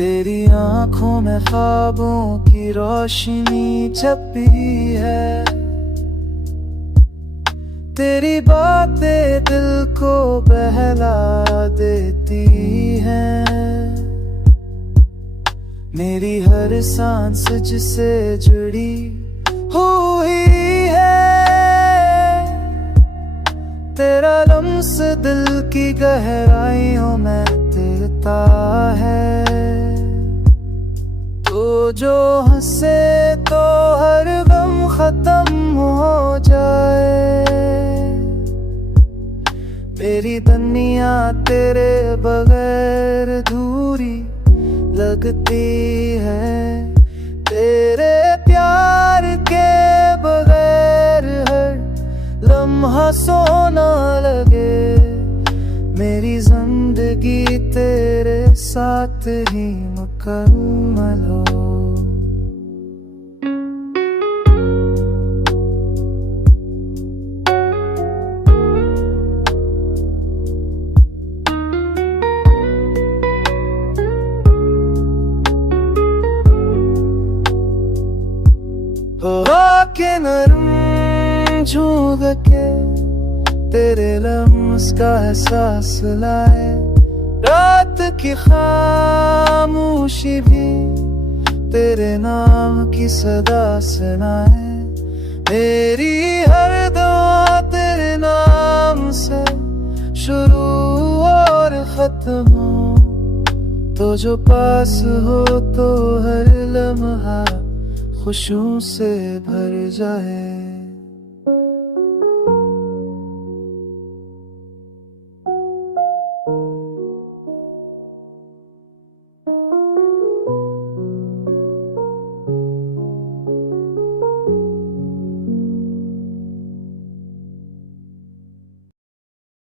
तेरी आंखों में ख्वाबों की रोशनी छपी है, तेरी बातें दिल को बहला देती हैं। मेरी हर सांस जिससे जुड़ी हुई है, तेरा लम्स दिल की गहराइयों में तिरता है। तो जो हंसे तो हर गम खत्म हो जाए, मेरी दुनिया तेरे बगैर अधूरी लगती है। तेरे प्यार के बगैर हर लम्हा सोना लगे, मेरी जिंदगी तेरे साथ ही मुकम्मल हो। हवा के नरम झोंक के तेरे लम्स का एहसास लाए, रात की खामोशी भी तेरे नाम की सदा सुनाए। मेरी हर दुआ तेरे नाम से शुरू और खत्म हो, तो जो पास हो तो हर लम्हा खुशियों से भर जाए।